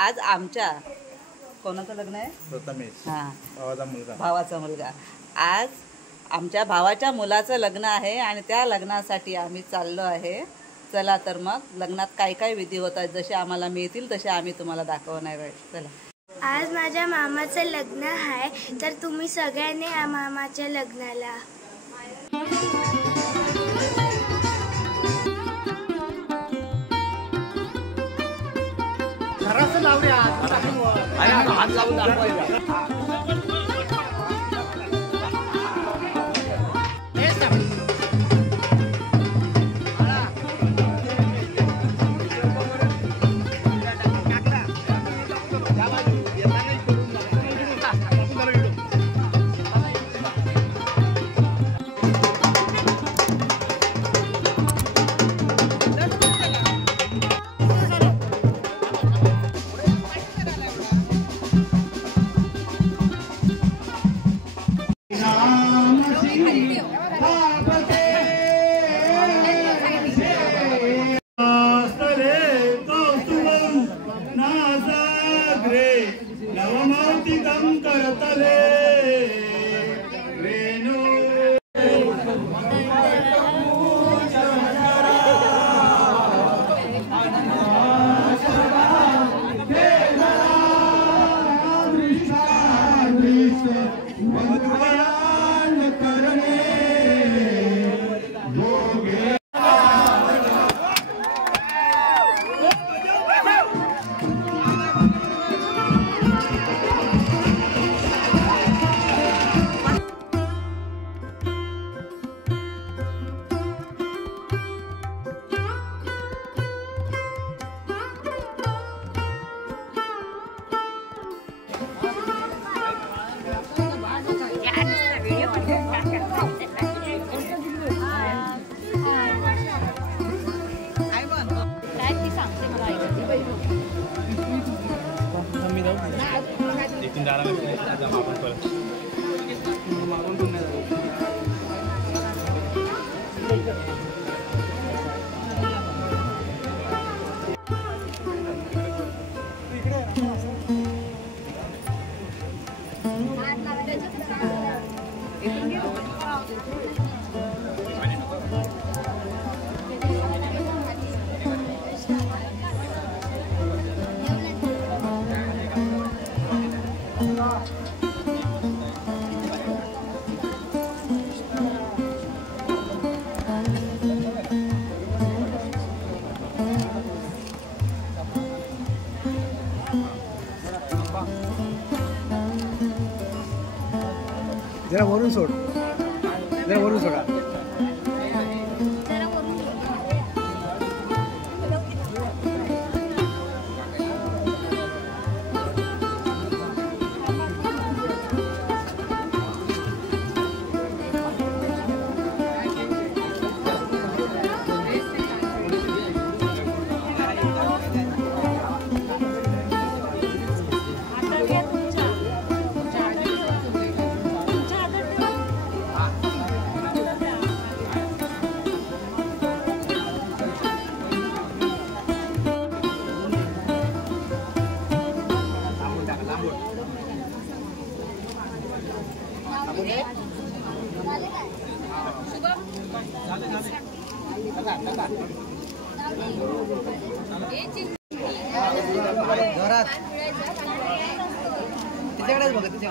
आज आमच्या कोणाचं लग्न आहे? प्रथमेश. हां, भावाचा मुलगा. आज आमच्या भावाच्या मुलाचं लग्न आहे आणि त्या लग्नासाठी आम्ही चाललो आहे. चला तर मग लग्नात काय काय विधी होतात, जसे आम्हाला मिळतील तसे आम्ही तुम्हाला दाखवणार आहे. चला. आज माझ्या मामाचं लग्न आहे, तर तुम्ही सगळ्यांनी या मामाच्या लग्नाला. हात लावून दाखवायचा. जरा वरून सोड, जरा वरून सोडा. तिच्याकडेच बघा, तिथे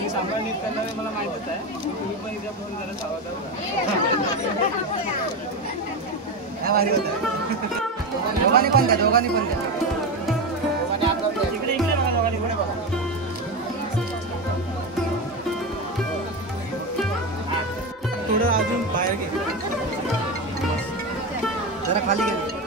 मी सांभाळ नीट करणारे मला माहितच आहे. तुम्ही पण इथे फोन जरा सावध काय भारी होत आहे. दोघांनी पण द्या, दोघांनी पण द्या. इकडे इकडे बघा, दोघांनी पुढे बघा. थोडं अजून बाहेर घे, जरा खाली घे.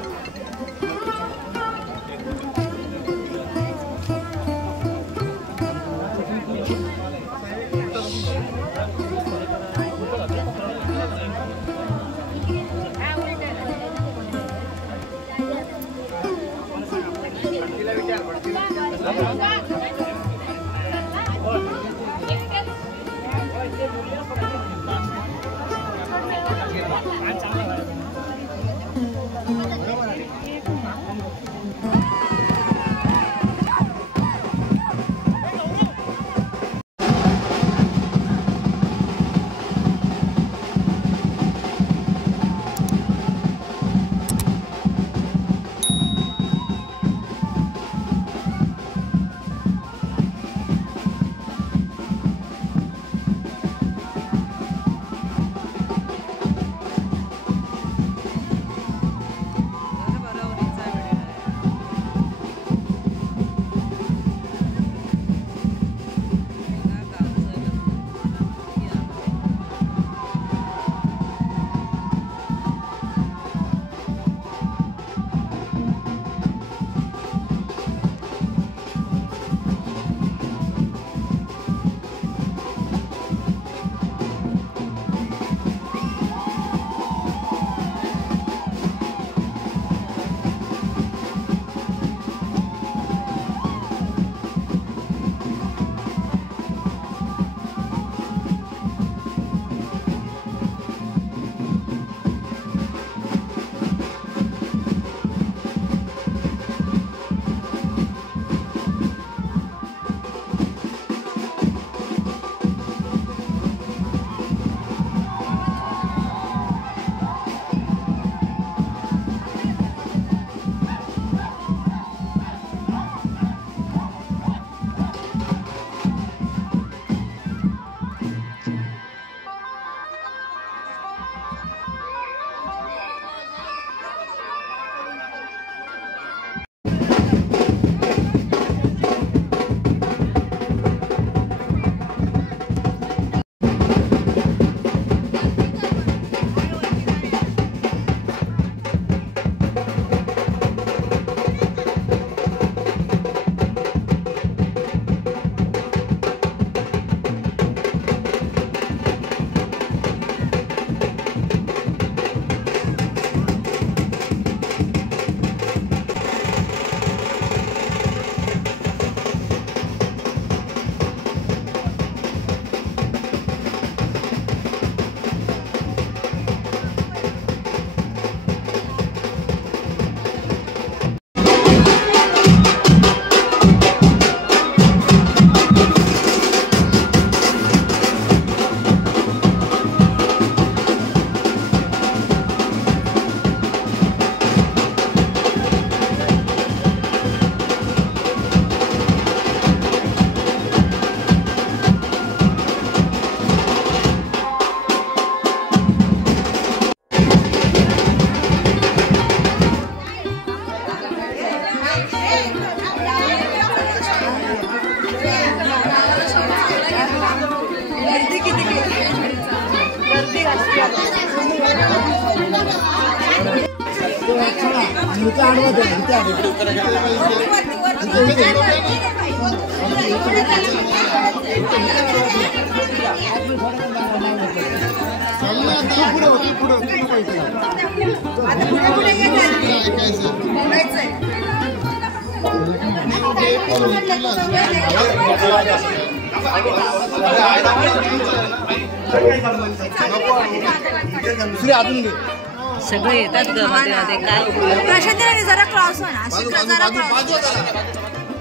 सगळे येतात ग मध्ये मध्ये काय प्रशांती जरा क्रॉस हो ना जरा क्रॉस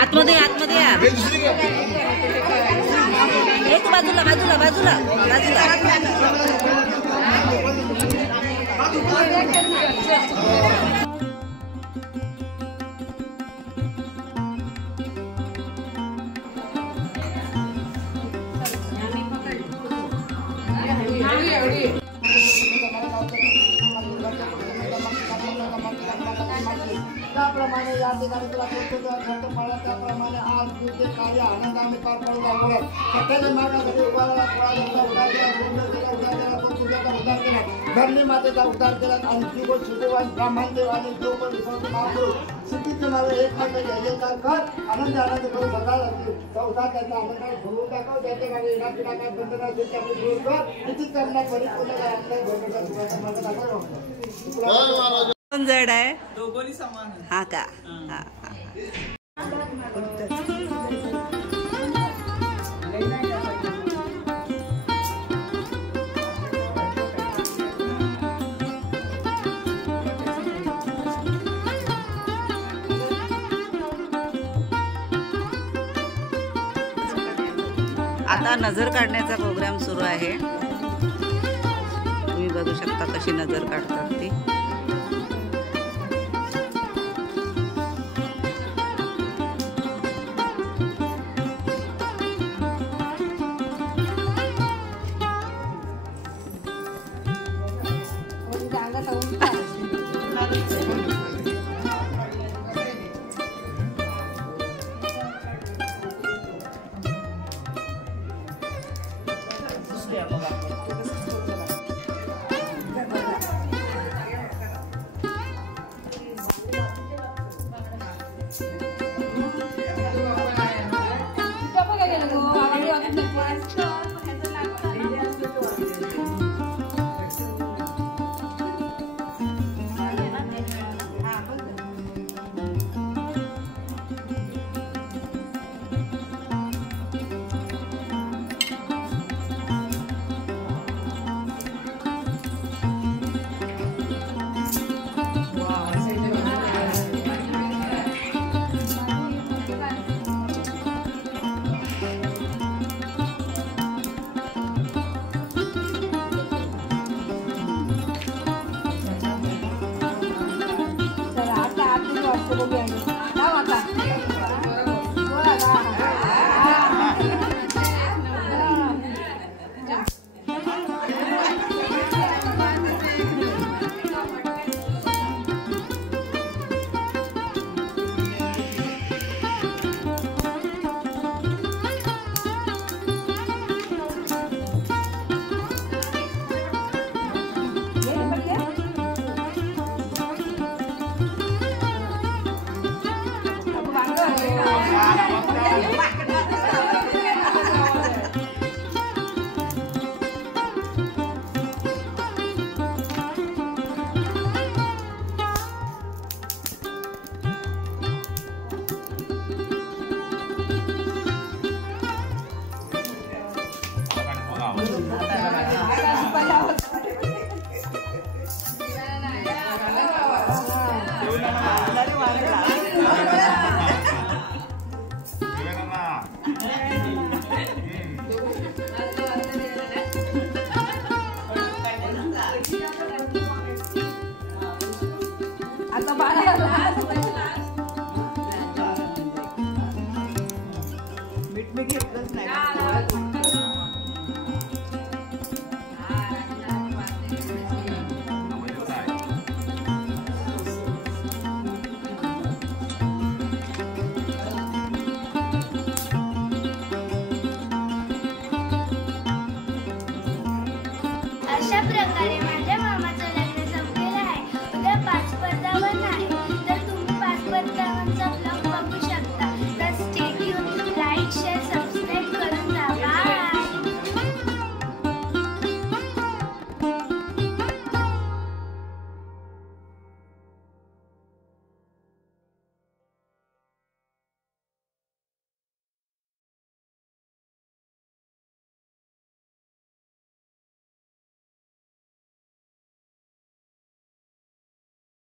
आतमध्ये आतमध्ये या एक बाजूला बाजूला बाजूला बाजूला त्याप्रमाणे या ठिकाणी तुला त्याप्रमाणे आज तुझे कार्य आनंदाने पार पडू लागलं सत्याच्या मार्गासाठी उभारला उद्धार केला धरणी मातेचा उद्धार केला आणि जीवन शिववान ब्राह्मणदेव आणि जीवन विश्वास महापुरुष सिद्धीचे माझे एक मात्र जयजयकार कर आनंद करून बघायला चौथा त्यांचा आनंदाने भरून दाखव त्याच्या मागे येणार पिढा काय बंधना दूर कर निश्चित करण्यात परिपूर्ण आपल्या भोगाचा मार्ग दाखव. कोण जड आहे दोघोनी समान आहे. हा का हा हा. आता नजर काढण्याचा प्रोग्राम सुरू आहे. तुम्ही बघू शकता कशी नजर काढतात ती.